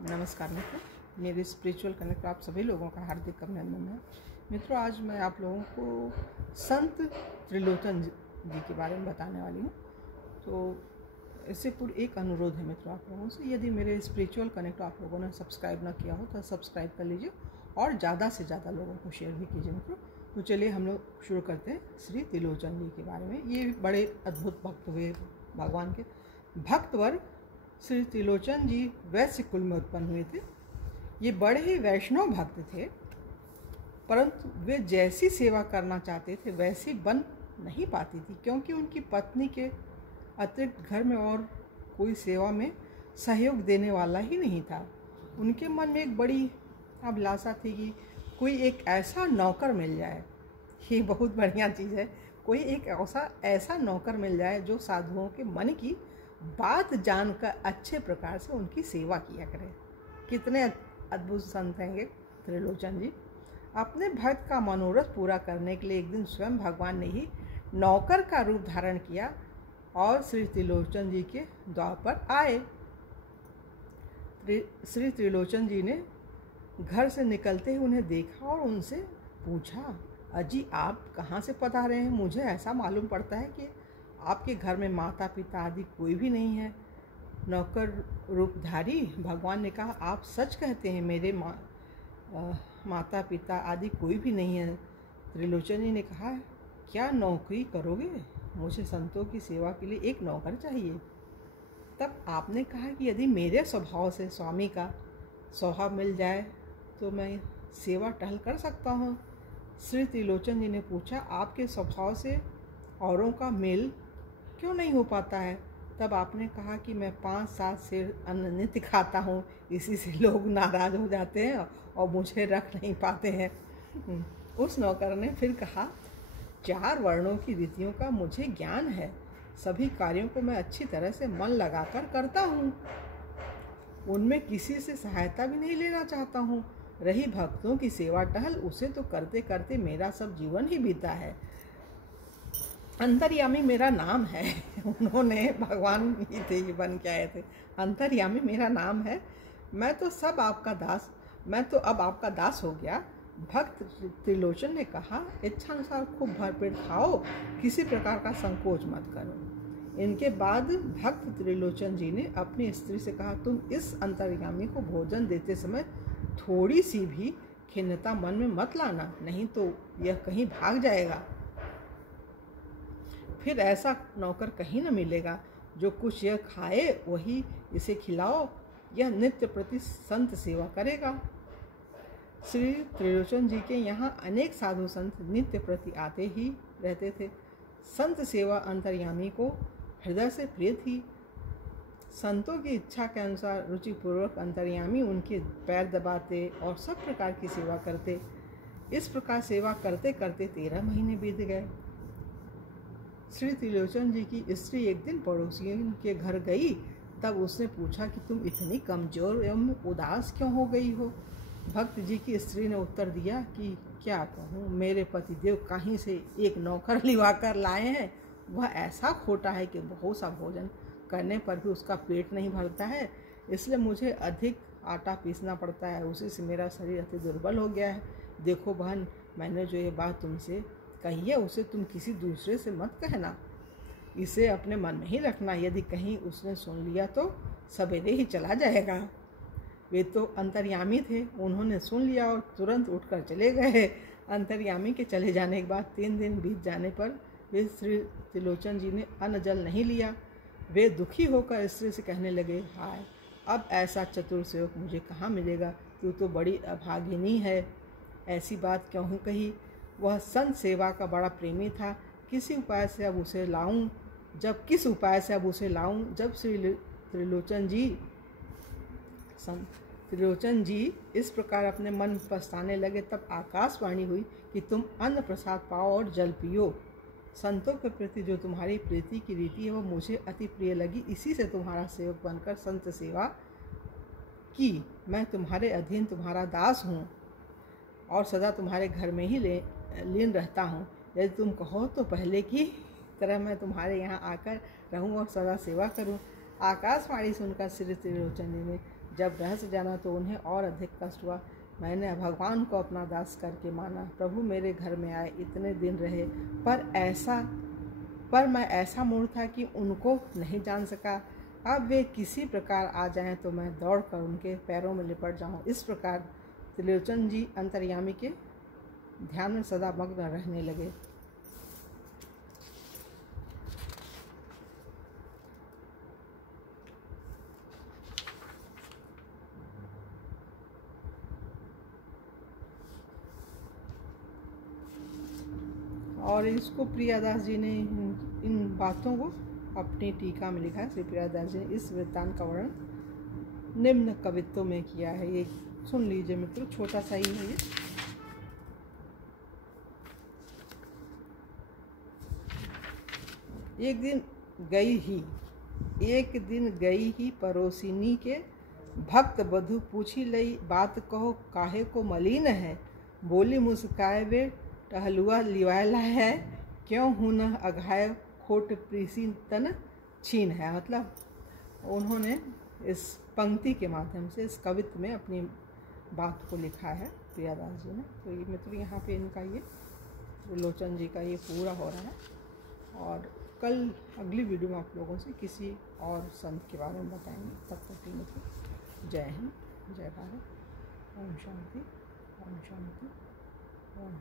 नमस्कार मित्रों, मेरे स्पिरिचुअल कनेक्ट आप सभी लोगों का हार्दिक अभिनंदन है। मित्रों, आज मैं आप लोगों को संत त्रिलोचन जी के बारे में बताने वाली हूँ। तो इससे पूर्व एक अनुरोध है मित्रों आप लोगों से, यदि मेरे स्पिरिचुअल कनेक्ट आप लोगों ने सब्सक्राइब ना किया हो तो सब्सक्राइब कर लीजिए और ज़्यादा से ज़्यादा लोगों को शेयर भी कीजिए मित्रों। तो चलिए हम लोग शुरू करते हैं श्री त्रिलोचन जी के बारे में। ये बड़े अद्भुत भक्त हुए भगवान के भक्तवर श्री त्रिलोचन जी वैश्य कुल में उत्पन्न हुए थे। ये बड़े ही वैष्णव भक्त थे, परंतु वे जैसी सेवा करना चाहते थे वैसी बन नहीं पाती थी, क्योंकि उनकी पत्नी के अतिरिक्त घर में और कोई सेवा में सहयोग देने वाला ही नहीं था। उनके मन में एक बड़ी अभिलाषा थी कि कोई एक ऐसा नौकर मिल जाए। ये बहुत बढ़िया चीज़ है, कोई एक ऐसा नौकर मिल जाए जो साधुओं के मन की बात जानकर अच्छे प्रकार से उनकी सेवा किया करे। कितने अद्भुत संत हैं ये त्रिलोचन जी। अपने भक्त का मनोरथ पूरा करने के लिए एक दिन स्वयं भगवान ने ही नौकर का रूप धारण किया और श्री त्रिलोचन जी के द्वार पर आए। श्री त्रिलोचन जी ने घर से निकलते ही उन्हें देखा और उनसे पूछा, अजी आप कहाँ से पधारे हैं? मुझे ऐसा मालूम पड़ता है कि आपके घर में माता पिता आदि कोई भी नहीं है। नौकर रूपधारी भगवान ने कहा, आप सच कहते हैं, मेरे माता पिता आदि कोई भी नहीं है। त्रिलोचन जी ने कहा, क्या नौकरी करोगे? मुझे संतों की सेवा के लिए एक नौकर चाहिए। तब आपने कहा कि यदि मेरे स्वभाव से स्वामी का स्वभाव मिल जाए तो मैं सेवा टहल कर सकता हूँ। श्री त्रिलोचन जी ने पूछा, आपके स्वभाव से औरों का मेल क्यों नहीं हो पाता है? तब आपने कहा कि मैं 5-7 सेर अन्न नित्य खाता हूँ, इसी से लोग नाराज हो जाते हैं और मुझे रख नहीं पाते हैं। उस नौकर ने फिर कहा, 4 वर्णों की रीतियों का मुझे ज्ञान है, सभी कार्यों को मैं अच्छी तरह से मन लगाकर करता हूँ, उनमें किसी से सहायता भी नहीं लेना चाहता हूँ। रही भक्तों की सेवा टहल, उसे तो करते करते मेरा सब जीवन ही बीता है। अंतर्यामी मेरा नाम है। उन्होंने भगवान ही थे, ये बन के आए थे। अंतर्यामी मेरा नाम है, मैं तो अब आपका दास हो गया। भक्त त्रिलोचन ने कहा, इच्छा अनुसार खूब भरपेट खाओ, किसी प्रकार का संकोच मत करो। इनके बाद भक्त त्रिलोचन जी ने अपनी स्त्री से कहा, तुम इस अंतर्यामी को भोजन देते समय थोड़ी सी भी खिन्नता मन में मत लाना, नहीं तो यह कहीं भाग जाएगा। फिर ऐसा नौकर कहीं न मिलेगा जो कुछ यह खाए वही इसे खिलाओ। यह नित्य प्रति संत सेवा करेगा। श्री त्रिलोचन जी के यहाँ अनेक साधु संत नित्य प्रति आते ही रहते थे। संत सेवा अंतर्यामी को हृदय से प्रिय थी। संतों की इच्छा के अनुसार रुचिपूर्वक अंतर्यामी उनके पैर दबाते और सब प्रकार की सेवा करते। इस प्रकार सेवा करते करते 13 महीने बीत गए। श्री त्रिलोचन जी की स्त्री एक दिन पड़ोसियों के घर गई। तब उसने पूछा कि तुम इतनी कमजोर एवं उदास क्यों हो गई हो? भक्त जी की स्त्री ने उत्तर दिया कि क्या कहूँ, मेरे पतिदेव कहीं से एक नौकर लिवा कर लाए हैं। वह ऐसा खोटा है कि बहुत सा भोजन करने पर भी उसका पेट नहीं भरता है, इसलिए मुझे अधिक आटा पीसना पड़ता है। उसी से मेरा शरीर अति दुर्बल हो गया है। देखो बहन, मैंने जो ये बात तुमसे कही है उसे तुम किसी दूसरे से मत कहना, इसे अपने मन में ही रखना। यदि कहीं उसने सुन लिया तो सवेरे ही चला जाएगा। वे तो अंतर्यामी थे, उन्होंने सुन लिया और तुरंत उठकर चले गए। अंतर्यामी के चले जाने के बाद 3 दिन बीत जाने पर वे श्री त्रिलोचन जी ने अन्न जल नहीं लिया। वे दुखी होकर स्त्री से कहने लगे, हाय, अब ऐसा चतुर सेवक मुझे कहाँ मिलेगा? तू तो बड़ी अभागिनी है। ऐसी बात क्यों कही? वह संत सेवा का बड़ा प्रेमी था। किस उपाय से अब उसे लाऊं? जब श्री त्रिलोचन जी इस प्रकार अपने मन पछताने लगे, तब आकाशवाणी हुई कि तुम अन्न प्रसाद पाओ और जल पियो। संतों के प्रति जो तुम्हारी प्रीति की रीति है वो मुझे अति प्रिय लगी, इसी से तुम्हारा सेवक बनकर संत सेवा की। मैं तुम्हारे अधीन तुम्हारा दास हूँ और सदा तुम्हारे घर में ही लीन रहता हूँ। यदि तुम कहो तो पहले की तरह मैं तुम्हारे यहाँ आकर रहूँ और सदा सेवा करूँ। आकाशवाणी सुनकर श्री त्रिलोचन जी ने जब रहस्य जाना तो उन्हें और अधिक कष्ट हुआ। मैंने भगवान को अपना दास करके माना। प्रभु मेरे घर में आए, इतने दिन रहे, पर मैं ऐसा मूर्ख था कि उनको नहीं जान सका। अब वे किसी प्रकार आ जाएं तो मैं दौड़कर उनके पैरों में लिपट जाऊं। इस प्रकार त्रिलोचन जी अंतर्यामी के ध्यान में सदा मग्न रहने लगे। और इसको प्रियादास जी ने इन बातों को अपनी टीका में लिखा है। श्री प्रियादास जी ने इस वृत्तांत का वर्णन निम्न कवित्व में किया है। ये सुन लीजिए मित्रों, छोटा सा ही है ये। एक दिन गई ही परोसिनी के भक्त बधु पूछी लई, बात कहो काहे को मलिन है। बोली मुस्काए वे टहलुआ लिवाला है, क्यों हूँ न अघाय खोट प्रीसी तन छीन है। मतलब उन्होंने इस पंक्ति के माध्यम से इस कवित्व में अपनी बात को लिखा है प्रियादास जी ने। तो ये मित्र यहाँ पे इनका ये त्रिलोचन जी का ये पूरा हो रहा है। और कल अगली वीडियो में आप लोगों से किसी और संत के बारे में बताएंगे। तब तक के मित्र जय हिंद, जय भारत, ओम शांति, ओम शांति, ओम